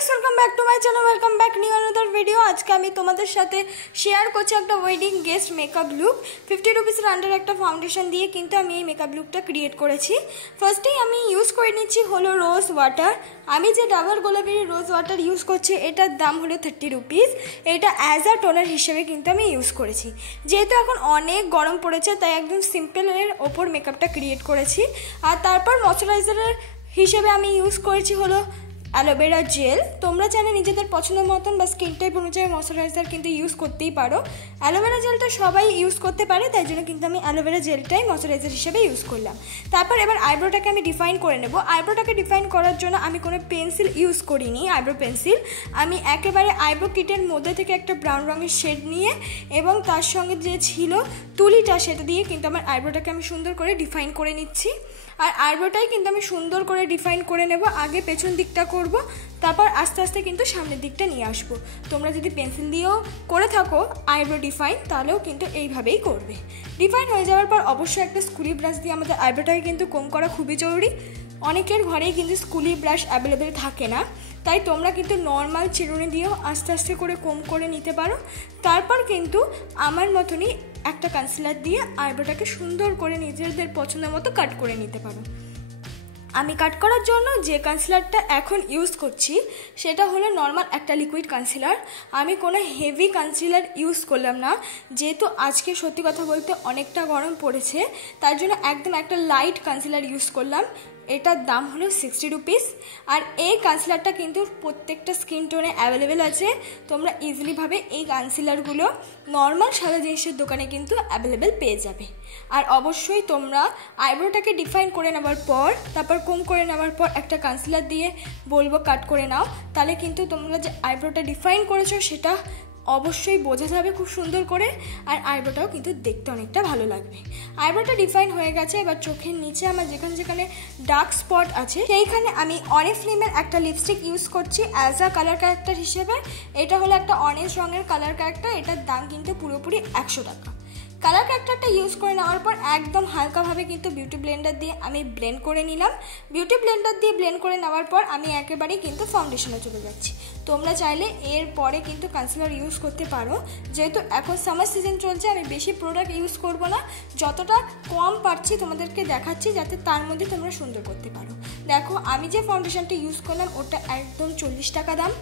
Guys, welcome back to my channel, welcome back new another video. আজকে আমি তোমাদের সাথে শেয়ার করছি একটা ওয়েডিং গেস্ট মেকআপ লুক। 50 রুপিসের আন্ডার একটা ফাউন্ডেশন দিয়ে কিন্তু আমি এই মেকআপ লুকটা ক্রিয়েট করেছি। ফার্স্টেই আমি ইউজ করে নিচ্ছি হলো রোজ ওয়াটার। আমি যে ডাবল গোলাপের রোজ ওয়াটার ইউজ করছি এটার দাম হলো 30 রুপিস। এটা অ্যাজ আ টোনার হিসেবে কিন্তু আমি ইউজ করেছি। যেহেতু এখন অনেক গরম পড়েছে তাই একদম সিম্পলের ওপর মেকআপটা ক্রিয়েট করেছি। আর তারপর ময়শ্চারাইজারের হিসেবে আমি ইউজ করেছি হলো অ্যালোভেরা জেল। তোমরা চাইলে নিজেদের পছন্দ মতন বা স্কিন টাইপ অনুযায়ী ময়শ্চারাইজার কিন্তু ইউজ করতেই পারো। অ্যালোভেরা জেলটা সবাই ইউজ করতে পারে, তাই জন্য কিন্তু আমি অ্যালোভেরা জেলটাই ময়শ্চারাইজার হিসেবে ইউজ করলাম। তারপর এবার আইব্রোটাকে আমি ডিফাইন করে নেব। আইব্রোটাকে ডিফাইন করার জন্য আমি কোনো পেন্সিল ইউজ করিনি, আইব্রো পেন্সিল। আমি একেবারে আইব্রো কিটের মধ্যে থেকে একটা ব্রাউন রঙের শেড নিয়ে এবং তার সঙ্গে যে ছিল তুলিটা সেটা দিয়ে কিন্তু আমার আইব্রোটাকে আমি সুন্দর করে ডিফাইন করে নিচ্ছি। আর আইব্রোটাই কিন্তু আমি সুন্দর করে ডিফাইন করে নেব। আগে পেছন দিকটা করব, তারপর আস্তে আস্তে কিন্তু সামনের দিকটা নিয়ে আসবো। তোমরা যদি পেন্সিল দিয়েও করে থাকো আইব্রো ডিফাইন তাহলেও কিন্তু এইভাবেই করবে। ডিফাইন হয়ে যাওয়ার পর অবশ্যই একটা স্কুলি ব্রাশ দিয়ে আমাদের আইব্রোটাকে কিন্তু কম করা খুবই জরুরি। অনেকের ঘরেই কিন্তু স্কুলি ব্রাশ অ্যাভেলেবেল থাকে না, তাই তোমরা কিন্তু নর্মাল চিরুনি দিয়েও আস্তে আস্তে করে কম করে নিতে পারো। তারপর কিন্তু আমার মতনই একটা কনসিলার দিয়ে আইব্রোটাকে সুন্দর করে নিজেদের পছন্দ মতো কাট করে নিতে পারো। আমি কাট করার জন্য যে কনসিলারটা এখন ইউজ করছি সেটা হলো নর্মাল একটা লিকুইড কনসিলার। আমি কোনো হেভি কনসিলার ইউজ করলাম না, যেহেতু আজকে সত্যি কথা বলতে অনেকটা গরম পড়েছে, তার জন্য একদম একটা লাইট কনসিলার ইউজ করলাম। এটার দাম হলো 60 রুপিস। আর এই কনসিলারটা কিন্তু প্রত্যেকটা স্কিন টোনে অ্যাভেলেবেল আছে। তোমরা ইজিলিভাবে এই কনসিলারগুলো নর্মাল সাদা জিনিসের দোকানে কিন্তু অ্যাভেলেবেল পেয়ে যাবে। আর অবশ্যই তোমরা আইব্রোটাকে ডিফাইন করে নেওয়ার পর তারপর কম করে নেওয়ার পর একটা কনসিলার দিয়ে বলবো কাট করে নাও, তাহলে কিন্তু তোমরা যে আইব্রোটা ডিফাইন করেছো সেটা অবশ্যই বোঝা যাবে খুব সুন্দর করে। আর আইব্রোটাও কিন্তু দেখতে অনেকটা ভালো লাগবে। আইব্রোটা ডিফাইন হয়ে গেছে। এবার চোখের নিচে আমার যেখানে যেখানে ডার্ক স্পট আছে সেইখানে আমি অরিফ্লেমের একটা লিপস্টিক ইউজ করছি অ্যাজ আ কালার ক্যারেক্টার হিসেবে। এটা হলো একটা অরেঞ্জ রঙের কালার ক্যারেক্টার। এটার দাম কিন্তু পুরোপুরি 100 টাকা। কালার ক্যারেক্টারটা ইউজ করে নেওয়ার পর একদম হালকাভাবে কিন্তু বিউটি ব্লেন্ডার দিয়ে আমি ব্লেন্ড করে নিলাম। বিউটি ব্লেন্ডার দিয়ে ব্লেন্ড করে নেওয়ার পর আমি একেবারেই কিন্তু ফাউন্ডেশনে চলে যাচ্ছি। তোমরা চাইলে এর পরে কিন্তু কনসিলার ইউজ করতে পারো। যেহেতু এখন সামার সিজন চলছে আমি বেশি প্রোডাক্ট ইউজ করব না, যতটা কম পারছি তোমাদেরকে দেখাচ্ছি যাতে তার মধ্যে তোমরা সুন্দর করতে পারো। দেখো আমি যে ফাউন্ডেশনটা ইউজ করলাম ওটা একদম 40 টাকা দাম,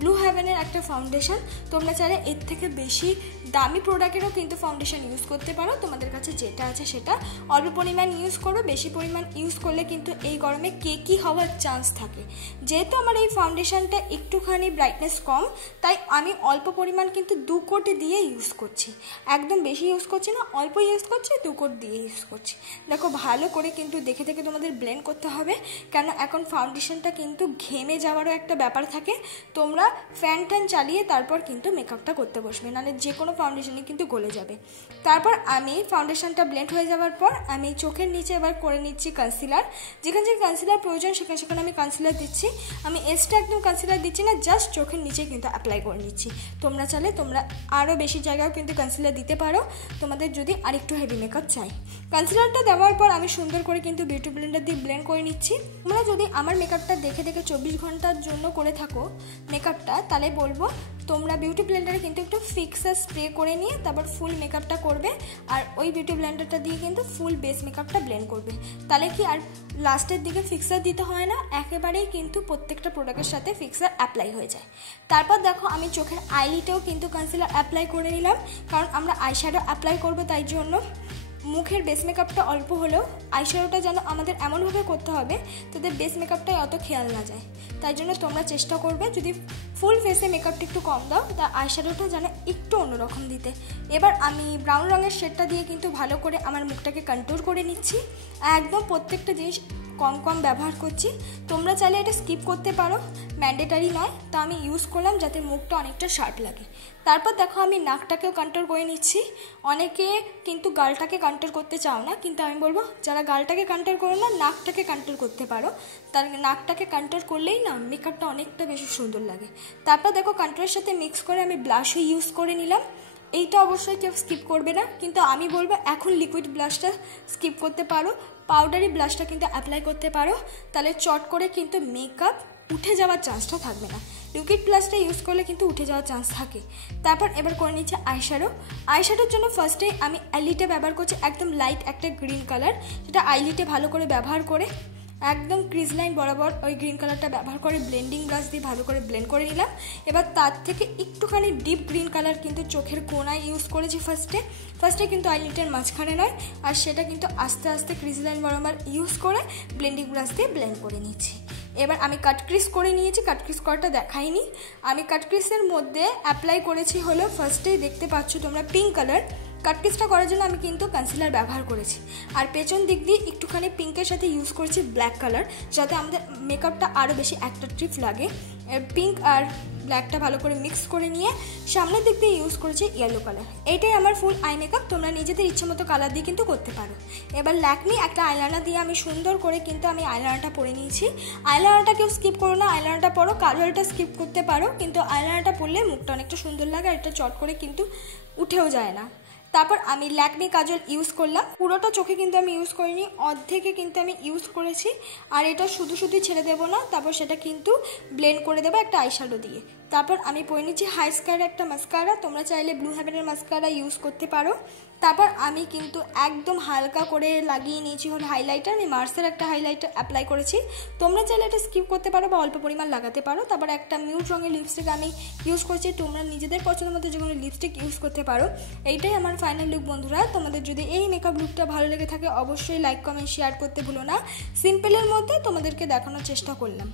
ব্লু হেভেনের একটা ফাউন্ডেশন। তোমরা চাইলে এর থেকে বেশি দামি প্রোডাক্টেরও কিন্তু ফাউন্ডেশন ইউজ করতে পারো। তোমাদের কাছে যেটা আছে সেটা অল্প পরিমাণ ইউজ করো। বেশি পরিমাণ ইউজ করলে কিন্তু এই গরমে কেকি হওয়ার চান্স থাকে। যেহেতু আমার এই ফাউন্ডেশনটা একটুখানি ব্রাইটনেস কম, তাই আমি অল্প পরিমাণ কিন্তু 2 কোট দিয়ে ইউজ করছি। একদম বেশি ইউজ করছি না, অল্প ইউজ করছি, 2 কোট দিয়ে ইউজ করছি। দেখো ভালো করে কিন্তু দেখে দেখে তোমাদের ব্লেন্ড করতে হবে, কেন এখন ফাউন্ডেশনটা কিন্তু ঘেমে যাওয়ারও একটা ব্যাপার থাকে। তোমরা ফ্যান ট্যান চালিয়ে তারপর কিন্তু মেকআপটা করতে বসবে, নাহলে যে কোনো ফাউন্ডেশনই কিন্তু গলে যাবে। তারপর আমি ফাউন্ডেশনটা ব্লেন্ড হয়ে যাওয়ার পর আমি চোখের নিচে এবার করে নিচ্ছি কনসিলার। যেখানে যে কনসিলার প্রয়োজন সেখানে সেখানে আমি কনসিলার দিচ্ছি। আমি এক্সট্রা একদম কনসিলার দিচ্ছি না, জাস্ট চোখের নিচে কিন্তু অ্যাপ্লাই করে নিচ্ছি। তোমরা চাইলে তোমরা আরও বেশি জায়গায় কিন্তু কনসিলার দিতে পারো তোমাদের যদি আরেকটু হেভি মেকআপ চাই। কনসিলারটা দেওয়ার পর আমি সুন্দর করে কিন্তু বিউটি ব্লেন্ডার দিয়ে ব্লেন্ড করে নিচ্ছি। তোমরা যদি আমার মেকআপটা দেখে দেখে 24 ঘন্টার জন্য করে থাকো মেকআপটা, তাহলে বলবো তোমরা বিউটি ব্লেন্ডারে কিন্তু একটু ফিক্সার স্প্রে করে নিয়ে তারপর ফুল মেকআপটা করবে। আর ওই বিউটি ব্লেন্ডারটা দিয়ে কিন্তু ফুল বেস মেকআপটা ব্লেন্ড করবে, তাহলে কি আর লাস্টের দিকে ফিক্সার দিতে হয় না, একেবারেই কিন্তু প্রত্যেকটা প্রোডাক্টের সাথে ফিক্সার অ্যাপ্লাই হয়ে যায়। তারপর দেখো আমি চোখের আইলিটেও কিন্তু কনসিলার অ্যাপ্লাই করে নিলাম, কারণ আমরা আইশ্যাডো অ্যাপ্লাই করবো, তাই জন্য মুখের বেস মেকআপটা অল্প হলেও আইশ্যাডোটা যেন আমাদের এমনভাবে করতে হবে তাদের বেস মেকআপটাই অত খেয়াল না যায়। তাই জন্য তোমরা চেষ্টা করবে যদি ফুল ফেসে মেকআপটা একটু কম দাও, তা আইশ্যাডোটা যেন একটু অন্যরকম দিতে। এবার আমি ব্রাউন রঙের শেডটা দিয়ে কিন্তু ভালো করে আমার মুখটাকে কন্ট্রোল করে নিচ্ছি। একদম প্রত্যেকটা জিনিস কম কম ব্যবহার করছি। তোমরা চাইলে এটা স্কিপ করতে পারো, ম্যান্ডেটারি নয়, তা আমি ইউজ করলাম যাতে মুখটা অনেকটা শার্প লাগে। তারপর দেখো আমি নাকটাকেও কন্ট্রোল করে নিচ্ছি। অনেকে কিন্তু গালটাকে কন্ট্রোল করতে চাও না, কিন্তু আমি বলবো যারা গালটাকে কন্ট্রোল করো না নাকটাকে কন্ট্রোল করতে পারো, তার নাকটাকে কন্ট্রোল করলেই না মেকআপটা অনেকটা বেশি সুন্দর লাগে। তারপর দেখো কন্ট্রোলের সাথে মিক্স করে আমি ব্লাশও ইউজ করে নিলাম। এইটা অবশ্যই কেউ স্কিপ করবে না, কিন্তু আমি বলবো এখন লিকুইড ব্লাশটা স্কিপ করতে পারো, পাউডারি ব্লাশটা কিন্তু অ্যাপ্লাই করতে পারো, তাহলে চট করে কিন্তু মেকআপ উঠে যাওয়ার চান্সটা থাকবে না। লিকুইড ব্লাশটা ইউজ করলে কিন্তু উঠে যাওয়ার চান্স থাকে। তারপর এবার করে নিচ্ছে আইশ্যাডো। আইশ্যাডোর জন্য ফার্স্টে আমি আইলিটে ব্যবহার করছি একদম লাইট একটা গ্রিন কালার, সেটা আইলিটে ভালো করে ব্যবহার করে একদম ক্রিজ লাইন বরাবর ওই গ্রিন কালারটা ব্যবহার করে ব্লেন্ডিং ব্রাশ দিয়ে ভালো করে ব্লেন্ড করে নিলাম। এবার তার থেকে একটুখানি ডিপ গ্রিন কালার কিন্তু চোখের কোণায় ইউজ করেছি ফার্স্টে কিন্তু আইলিটের মাঝখানে নয়, আর সেটা কিন্তু আস্তে আস্তে ক্রিজ লাইন বরাবর ইউজ করে ব্লেন্ডিং ব্রাশ দিয়ে ব্লেন্ড করে নিচ্ছি। এবার আমি কাট ক্রিজ করে নিয়েছি, কাট ক্রিজ করাটা দেখাইনি। আমি কাট ক্রিজের মধ্যে অ্যাপ্লাই করেছি হলো ফার্স্টেই দেখতে পাচ্ছ তোমরা পিঙ্ক কালার। কাট ক্রিজটা করার জন্য আমি কিন্তু কনসিলার ব্যবহার করেছি, আর পেছন দিক দিয়ে একটুখানি পিঙ্কের সাথে ইউজ করেছি ব্ল্যাক কালার, যাতে আমাদের মেকআপটা আরও বেশি অ্যাট্রাকটিভ লাগে। পিঙ্ক আর ব্ল্যাকটা ভালো করে মিক্স করে নিয়ে সামনের দিক দিয়ে ইউজ করেছি ইয়েলো কালার। এইটাই আমার ফুল আই মেকআপ। তোমরা নিজেদের ইচ্ছে মতো কালার দিয়ে কিন্তু করতে পারো। এবার ল্যাকমি একটা আইলাইনার দিয়ে আমি সুন্দর করে কিন্তু আমি আইলাইনারটা পরে নিয়েছি। আইলাইনারটা কেউ স্কিপ করো না, আইলাইনারটা পরো, কাজলটা স্কিপ করতে পারো, কিন্তু আইলাইনারটা পরলে মুখটা অনেকটা সুন্দর লাগে, আর এটা চট করে কিন্তু উঠেও যায় না। তারপর আমি ল্যাকমে কাজল ইউজ করলাম, পুরোটা চোখে কিন্তু আমি ইউজ করিনি, অর্ধেকে কিন্তু আমি ইউজ করেছি। আর এটা শুধু ছেড়ে দেবো না, তারপর সেটা কিন্তু ব্লেন্ড করে দেবো একটা আইশ্যাডো দিয়ে। তারপর আমি পরে নিচ্ছি হাইস্কার একটা মাস্কারা, তোমরা চাইলে ব্লু হেভেনের মাস্কারা ইউজ করতে পারো। তারপর আমি কিন্তু একদম হালকা করে লাগিয়ে নিয়েছি হলো হাইলাইটার। আমি মার্সের একটা হাইলাইটার অ্যাপ্লাই করেছি, তোমরা চাইলে এটা স্কিপ করতে পারো বা অল্প পরিমাণ লাগাতে পারো। তারপর একটা মিউট রঙের লিপস্টিক আমি ইউজ করছি, তোমরা নিজেদের পছন্দের মতো যে কোনো লিপস্টিক ইউজ করতে পারো। এইটাই আমার ফাইনাল লুক বন্ধুরা। তোমাদের যদি এই মেকআপ লুকটা ভালো লেগে থাকে অবশ্যই লাইক কমেন্ট শেয়ার করতে ভুলো না। সিম্পলের মধ্যে তোমাদেরকে দেখানোর চেষ্টা করলাম।